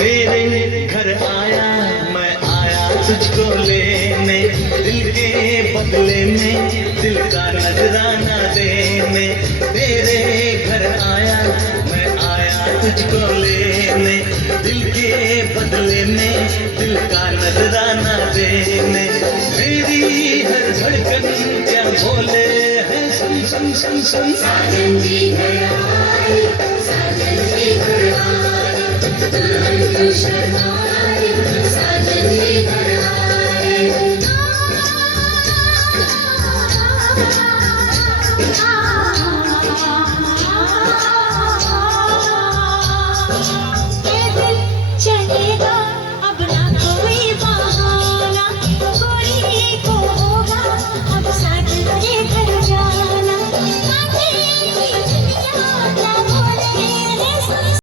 तेरे घर आया मैं आया तुझको लेने, दिल के बदले में दिल का नजराना देने। तेरे घर आया मैं आया तुझको लेने, दिल के बदले में दिल का नजराना देने। मेरी हर धड़कन क्या बोले है सुन सुन सुन सुन। साजन जी घर आए, साजन जी घर आए, दुल्हन को शर्माए,